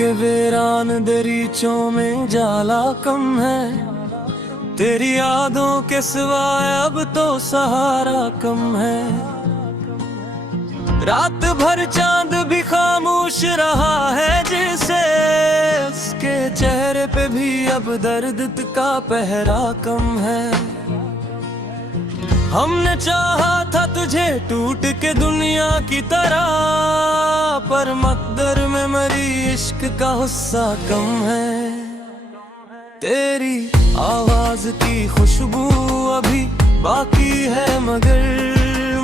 के वीरान दरीचों में जाला कम है, तेरी यादों के सिवाय अब तो सहारा कम है। रात भर चांद भी खामोश रहा है जैसे, उसके चेहरे पे भी अब दर्द का पहरा कम है। हमने चाहा था तुझे टूट के दुनिया की तरह, पर मकदर में मरी इश्क का गुस्सा कम है। तेरी आवाज की खुशबू अभी बाकी है, मगर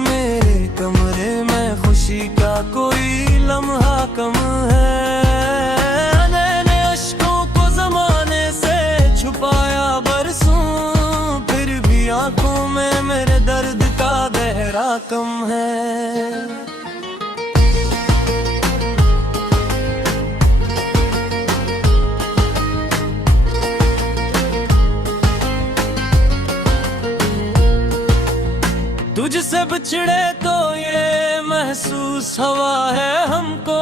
मेरे कमरे में खुशी का कोई लम्हा कम है। मैंने अश्कों को जमाने से छुपाया बरसों, फिर भी आंखों में मेरे दर्द का गहरा कम है। तुझसे बिछड़े तो ये महसूस हवा है हमको,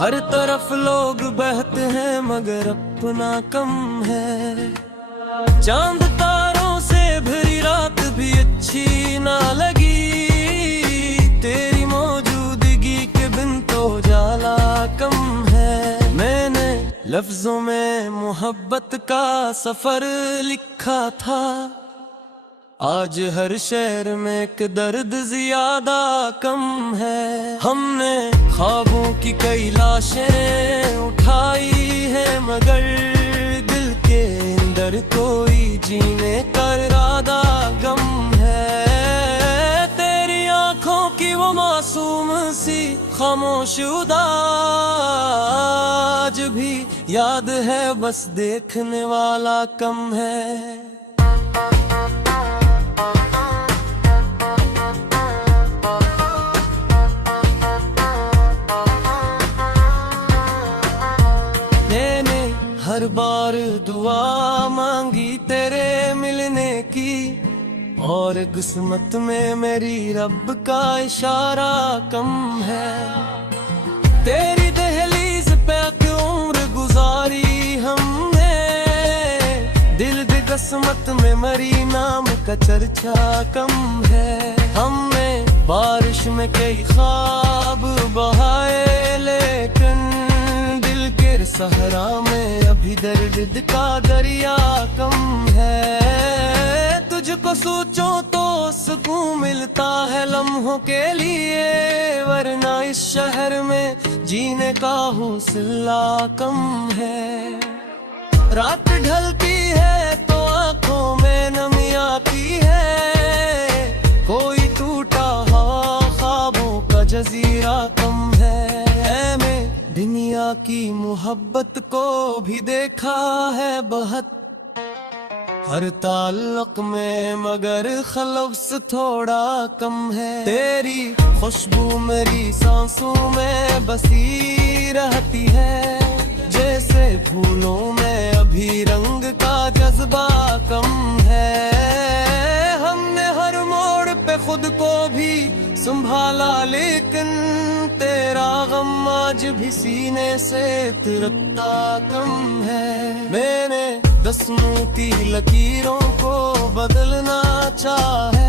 हर तरफ लोग बहते हैं मगर अपना कम है। चांद तारों से भरी रात भी अच्छी ना लगी, तेरी मौजूदगी के बिन तो जाला कम है। मैंने लफ्जों में मोहब्बत का सफर लिखा था, आज हर शहर में एक दर्द ज्यादा कम है। हमने ख्वाबों की कई लाशें उठाई है, मगर दिल के अंदर कोई जीने का इरादा गम है। तेरी आंखों की वो मासूम सी खामोश उदास आज भी याद है, बस देखने वाला कम है। हर बार दुआ मांगी तेरे मिलने की, और किस्मत में मेरी रब का इशारा कम है। तेरी दहलीज पे उम्र गुजारी हमने, दिल भी किस्मत में मरी नाम का चर्चा कम है। हमने बारिश में कई ख्वाब बहाए, लेकिन सहरा में अभी दर्द का दरिया कम है। तुझको सोचो तो सुकून मिलता है लम्हों के लिए, वरना इस शहर में जीने का हौसला कम है। रात ढलती है तो आंखों में नमी आती है, कोई टूटा हुआ ख्वाबों का जजीरा कम है। दुनिया की मोहब्बत को भी देखा है बहुत, हर ताल्लुक में मगर खलफ्स थोड़ा कम है। तेरी खुशबू मेरी सांसों में बसी रहती है, जैसे फूलों में अभी रंग का जज्बा कम है। हमने हर मोड़ पे खुद को भी संभाला, लेकिन तेरा गम आज भी सीने से तिरकता कम है। मैंने दसनों की लकीरों को बदलना चाहा,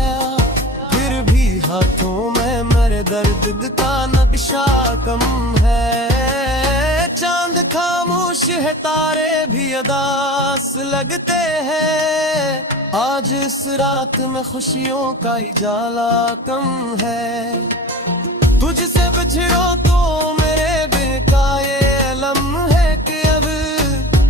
फिर भी हाथों में मेरे दर्द का नक्शा कम है। चांद खामोश है, तारे भी अदास लगते हैं, आज इस रात में खुशियों का उजाला कम है। तुझसे बिछड़ो तो मेरे बिन का ये लम्हे कि अब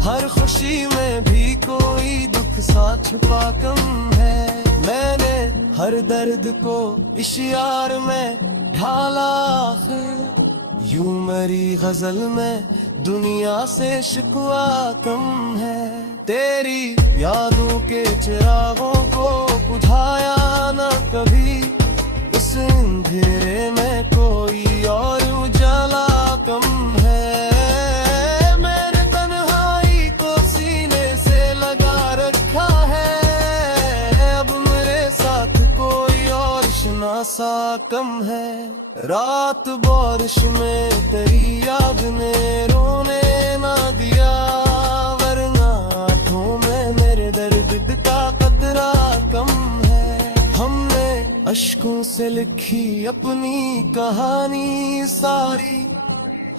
हर खुशी में भी कोई दुख सा छुपा कम है। मैंने हर दर्द को इशियार में ढाला, यूं मेरी गजल में दुनिया से शिकवा कम है। तेरी यादों के चिरागों को बुझाया न कभी, इस अंधेरे में कोई और उजाला कम है। मेरे तन्हाई को सीने से लगा रखा है, अब मेरे साथ कोई और शनास सा कम है। रात बारिश में तेरी याद ने रोने ना दिया, वरना आँखों में मेरे दर्द का कतरा कम है। हमने अश्कों से लिखी अपनी कहानी सारी,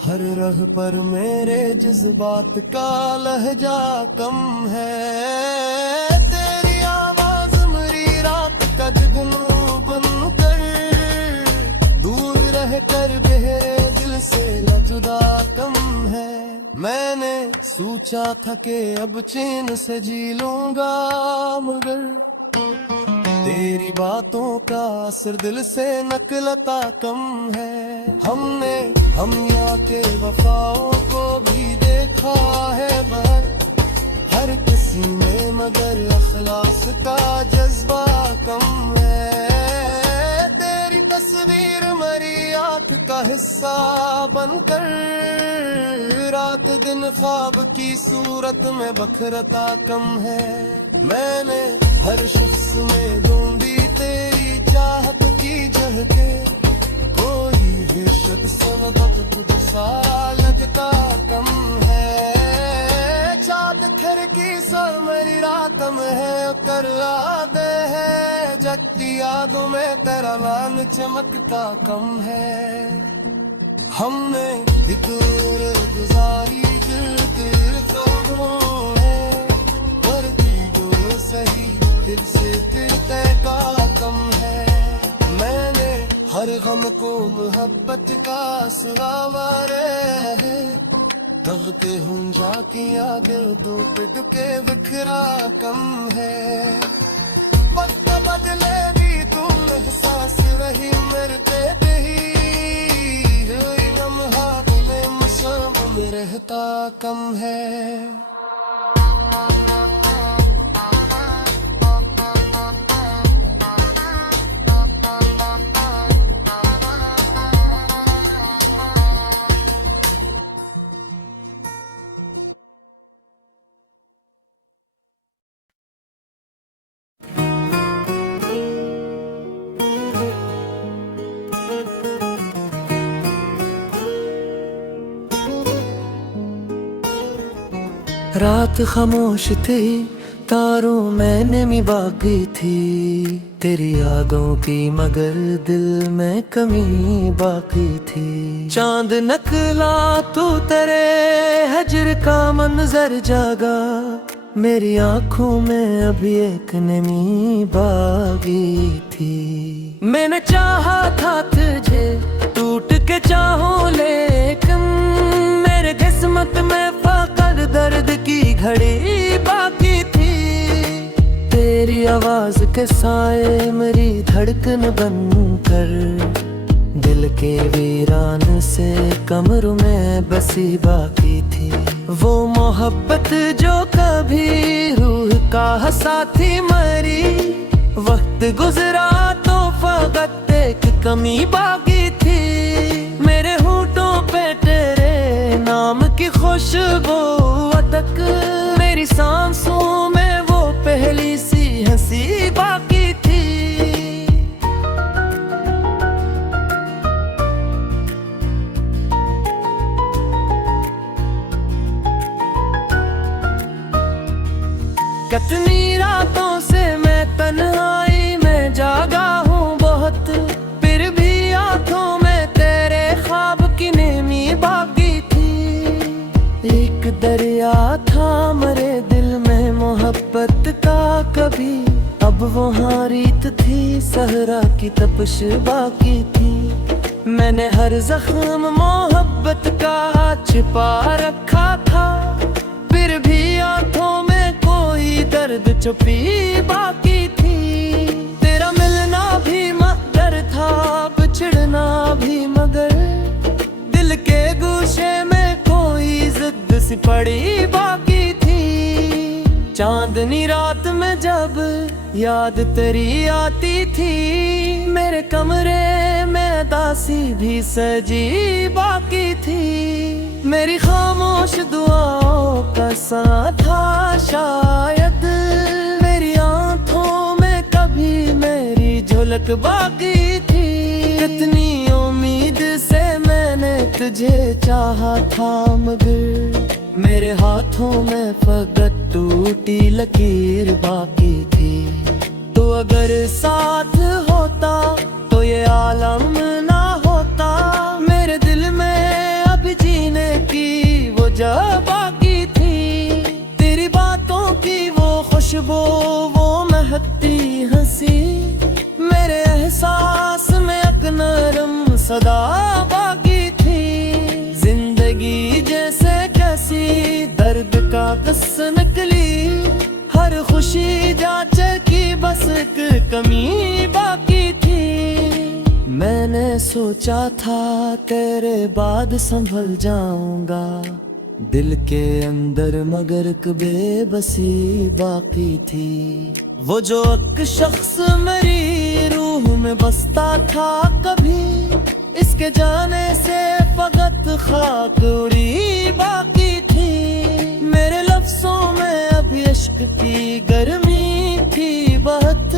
हर रह पर मेरे जज्बात का लहजा कम है। तेरी आवाज मेरी रात का जुगनू बनकर, दूर रह कर गहरे दिल से जुदा कम है। मैंने सोचा था कि अब चैन से जी लूंगा, मगर तेरी बातों का असर दिल से नकलता कम है। हमने हम यहाँ के वफाओं को भी देखा है बाहर, हर किसी में मगर अखलास का जज्बा कम है। तेरी तस्वीर मेरी आँख का हिस्सा बनकर, रात दिन ख्वाब की सूरत में बखरता कम है। मैंने हर शख्स में ढूंढी तेरी चाहत की झलके, कोई भी शख्स वक्त तुझ सा लगता कम है। चाँद खिड़की सर मेरी रात में है कर आदे है, जगती यादों में तेरा नाम चमकता कम है। हमने एक दूर गुजारी दिल तो है, वर्दी जो सही दिल से तिरते का कम है। मैंने हर गम को मोहब्बत का सवारे है, तगते हूँ जाकिया दिल दो पिटके बिखरा कम है। वक्त बदले भी तुम एहसास वही मरते दही, लम्हा में मुसब में रहता कम है। रात खामोश थी, तारों में नमी बाकी थी, तेरी यादों की मगर दिल में कमी बाकी थी। चांद नकला तो तेरे हजर का मंजर जागा, मेरी आंखों में अभी एक नमी बाकी थी। मैंने चाहा था तुझे टूट के चाहूं, लेकिन मेरे किस्मत में फकत दर्द की घड़ी बाकी थी। तेरी आवाज के साए मेरी धड़कन बनकर, दिल के वीरान से कमरों में बसी बाकी थी। वो मोहब्बत जो कभी रूह का साथी मरी, वक्त गुजरा तो फकत एक कमी बाकी थी। मेरे होठों पे तेरे नाम की खुशबू अटक, मेरी सांसों में वो पहली सी हंसी बाकी थी। कितनी रातों से मैं तन्हाई में जागा हूँ बहुत, फिर भी आँखों में तेरे ख्वाब की नेमी बाकी थी। एक दरिया था मेरे दिल में मोहब्बत का कभी, अब वहाँ रीत थी सहरा की तपश बाकी थी। मैंने हर जख्म मोहब्बत का छिपा रखा था, फिर भी आँखों में कोई दर्द छुपी बाकी थी। तेरा मिलना भी मगर था, बिछड़ना भी मगर, दिल के गुस्से में कोई जिद सी पड़ी बाकी थी। चांदनी रात में जब याद तेरी आती थी, मेरे कमरे में दासी भी सजी बाकी थी। मेरी खामोश दुआओं का साथ था शायद, मेरी आंखों में कभी मेरी झलक बाकी थी। कितनी उम्मीद से मैंने तुझे चाहा था, मगर मेरे हाथों में फकत टूटी लकीर बाकी थी। तो अगर साथ होता तो ये आलम ना होता, मेरे दिल में अभी जीने की वो जगह बाकी थी। तेरी बातों की वो खुशबू, वो महकती हंसी, मेरे एहसास में एक नरम सदा बाकी थी। जिंदगी जैसे कैसी दर्द का किस्सा निकली, हर खुशी जांचे की बस एक कमी बाकी थी। मैंने सोचा था तेरे बाद संभल जाऊंगा, दिल के अंदर मगर एक बेबसी बाकी थी। वो जो एक शख्स मेरी रूह में बसता था कभी, इसके जाने से फकत खाक उड़ी बाकी थी। मेरे लफ्जों में अभी इश्क की गर्मी थी बहुत,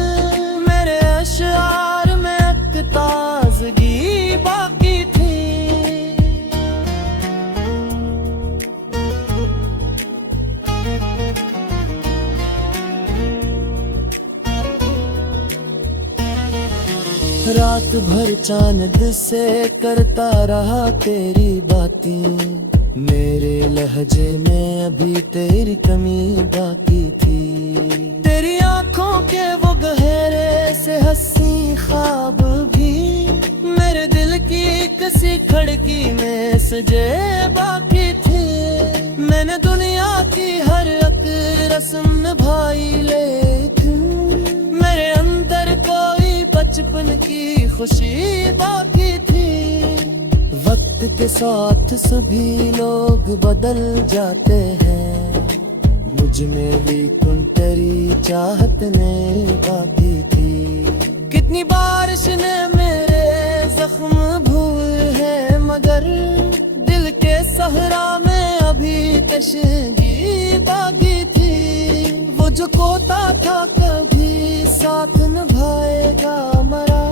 मेरे अशआर में एक ताजगी बाकी थी। रात भर चांद से करता रहा तेरी बातें, मेरे लहजे में अभी तेरी कमी बाकी थी। तेरी आंखों के वो गहरे से हंसी ख्वाब भी, मेरे दिल की किसी खिड़की में सजे बाकी थे। मैंने दुनिया की हर एक रस्म निभाई, लेकिन मेरे अंदर कोई बचपन की खुशी बाकी थी। वक्त के साथ सभी लोग बदल जाते हैं, मुझ में भी कुन तेरी चाहत ने बाकी थी। कितनी बारिश ने मेरे जख्म भूल है, मगर दिल के सहरा में अभी कशगी बाकी थी। वो जो कोता था कभी साथ निभाएगा मरा,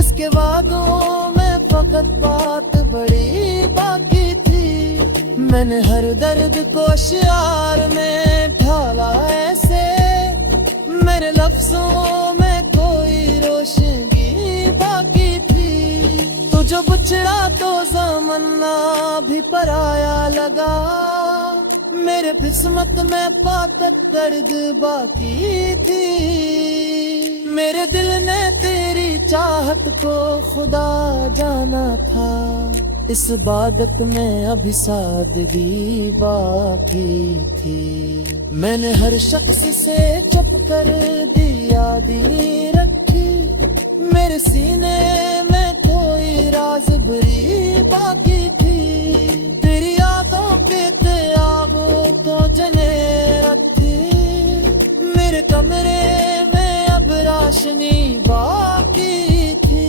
इसके वादों में फकत बात बड़ी बाकी थी। मैंने हर दर्द को शियार में ढाला ऐसे, मेरे लफ्जों में कोई रोशनी बाकी थी। तू जो बिछड़ा तो ज़माना भी पराया लगा, मेरे किस्मत में पातक दर्द बाकी थी। मेरे दिल ने तेरी चाहत को खुदा जाना था, इस इबादत में अभी सादगी बाकी थी। मैंने हर शख्स से चुप कर दी यादी रखी, मेरे सीने में कोई राज भरी बाकी थी। तेरी यादों के त्याग तो जले रखी, मेरे कमरे में अब रोशनी बाकी थी।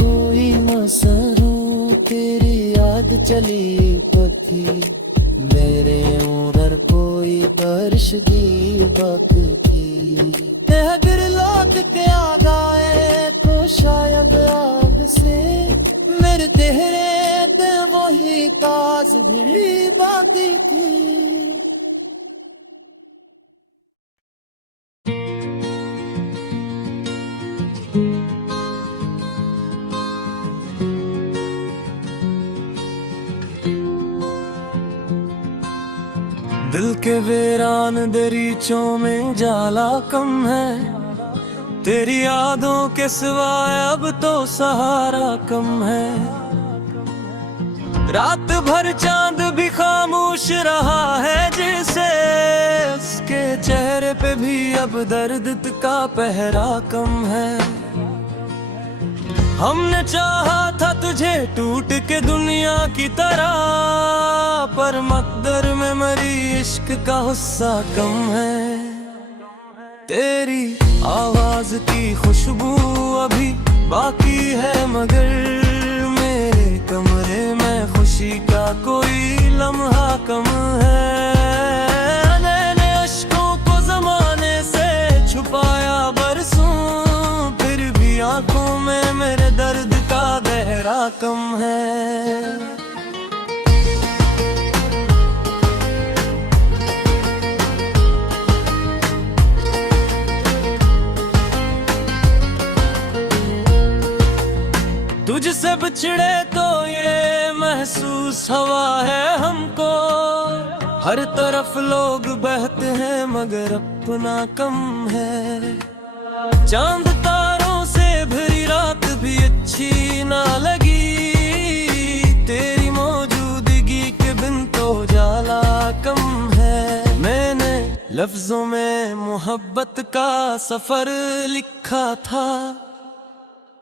कोई मसरूं तेरी याद चली पथी, मेरे उधर कोई परशगी बाकी थी। दिल लौट के आ गए तो शायद आग से, मेरे तेरे ते वही काज भी बाकी थी। दिल के वीरान दरीचों में जाला कम है, तेरी यादों के सिवाय अब तो सहारा कम है। रात भर चांद भी खामोश रहा है जैसे, उसके चेहरे पे भी अब दर्द का पहरा कम है। हमने चाहा था तुझे टूट के दुनिया की तरह, पर मकदर में मरी इश्क का गुस्सा कम है। तेरी आवाज की खुशबू अभी बाकी है, मगर मेरे कमरे में खुशी का कोई लम्हा कम है। मैंने अश्कों को जमाने से छुपाया बरसों, फिर भी आंखों में मेरे दर्द तुझसे बिछड़े तो ये महसूस हवा है हमको, हर तरफ लोग बहते हैं मगर अपना कम है। चांद तारों से भरी रात भी अच्छी ना लगी, तेरी मौजूदगी के बिन तो जाला कम है। मैंने लफ्जों में मोहब्बत का सफर लिखा था,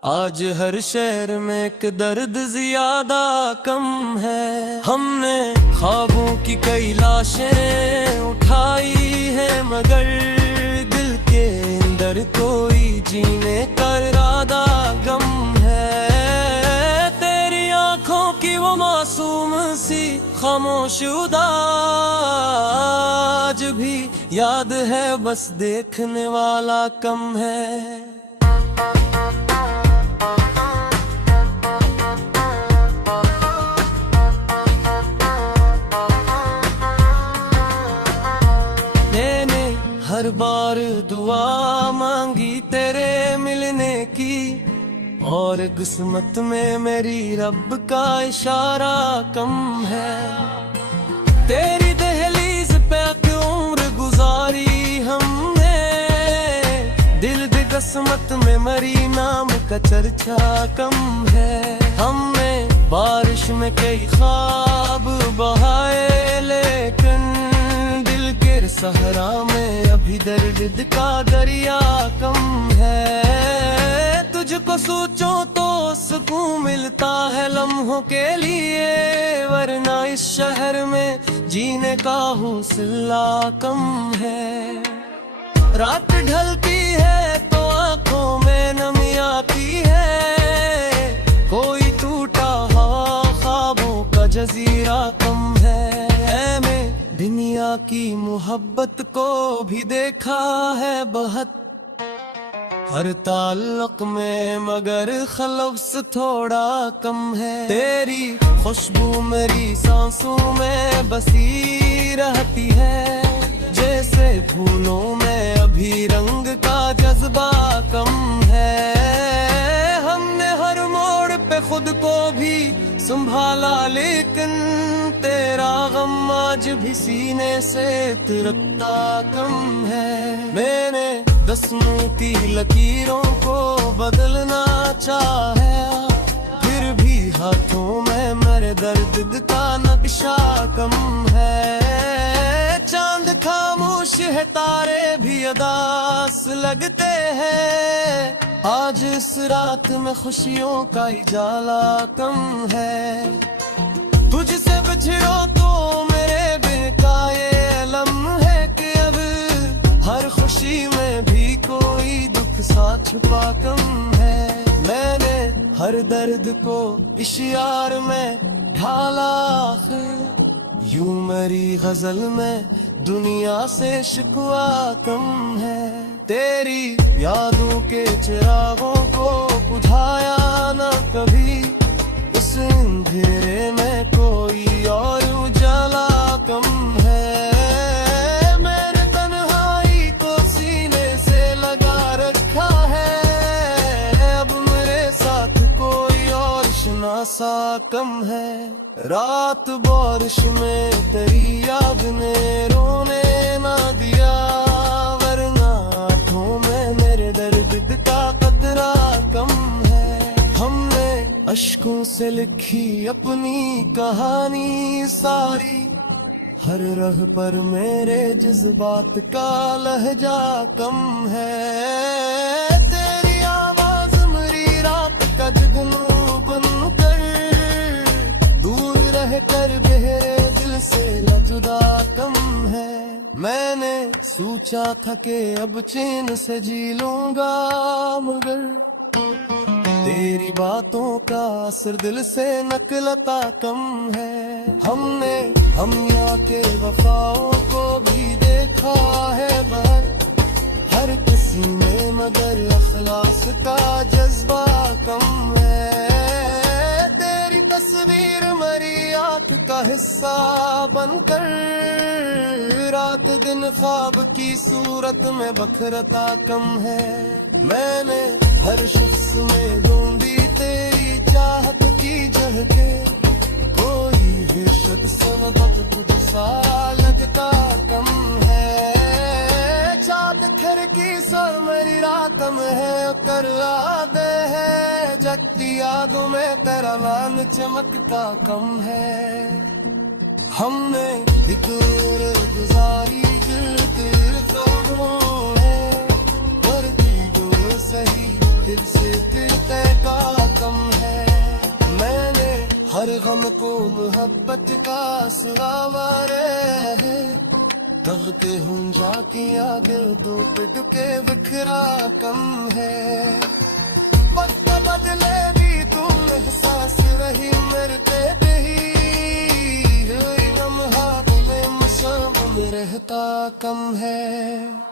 आज हर शहर में एक दर्द ज्यादा कम है। हमने ख्वाबों की कई लाशें उठाई है मगर दिल के अंदर कोई जीने का इरादा गम है। तेरी आंखों की वो मासूम सी खामोश आज भी याद है, बस देखने वाला कम है। हर बार दुआ मांगी तेरे मिलने की, और किस्मत में मेरी रब का इशारा कम है। तेरी दहलीज पे उम्र गुजारी हमने, दिल दी किस्मत में मरी नाम का चर्चा कम है। हमने बारिश में कई ख्वाब बहाए लेकिन सहरा में अभी दर्द का दरिया कम है। तुझको सोचो तो सुकून मिलता है लम्हों के लिए, वरना इस शहर में जीने का हौसला कम है। रात ढलती है तो आंखों में नमी आती है, कोई टूटा हुआ ख्वाबों का जजीरा कम है। दुनिया की मोहब्बत को भी देखा है बहुत, हर ताल्लुक में मगर खलफ्स थोड़ा कम है। तेरी खुशबू मेरी सांसों में बसी रहती है, जैसे फूलों में अभी रंग का जज्बा कम है। हमने हर मोड़ पे खुद को भी संभाला लेकिन तेरा गम आज भी सीने से तिरकता कम है। मैंने दसनों की लकीरों को बदलना चाहा, फिर भी हाथों में मेरे दर्द का नक्शा कम है। चांद खामोश है तारे भी अदास लगते हैं, आज इस रात में खुशियों का उजाला कम है। तुझसे बिछड़ो तो मेरे बिन का ये लम्हे कि अब हर खुशी में भी कोई दुख सा छुपा कम है। मैंने हर दर्द को इश्यार में ढाला, यूं मेरी गजल में दुनिया से शिकवा कम है। तेरी यादों के चिरागों को बुझाया न कभी, इस अंधेरे में कोई और उजाला कम है। मैंने तन्हाई को सीने से लगा रखा है, अब मेरे साथ कोई और शनासा कम है। रात बारिश में तेरी याद ने रोने ना दिया, वरना आँखों में मेरे दर्द का कतरा कम है। हमने अश्कों से लिखी अपनी कहानी सारी, हर रह पर मेरे जज्बात का लहजा कम है। तेरी आवाज मेरी रात का जुगनू बनकर, दूर रह कर बहरे दिल से जुदा कम है। मैंने सोचा था कि अब चैन से जी लूंगा, मगर तेरी बातों का असर दिल से नकलता कम है। हमने हम यहाँ के वफाओं को भी देखा है बाहर, हर किसी में मगर अखलास का जज्बा कम है। तेरी तस्वीर मेरी आँख का हिस्सा बनकर, रात दिन ख्वाब की सूरत में बखरता कम है। मैंने हर शख्स में ढूंढी तेरी चाहत की जहके कोई भी शख्स मदद खुद सा लगता कम है। चाँद खिर की सर मेरी रातम है कर आदे है जगती यादों में तेरा नाम चमकता कम है। हमने एक दूर गुजारी सही दिल से दिल का कम है। मैंने हर गम को मोहब्बत का सवारे है तगते हूँ जाकिया दिल दो पिट के बिखरा कम है। वक्त बदले भी तुम एहसास रही मेरे पे दही लम्हा में मुशाब में रहता कम है।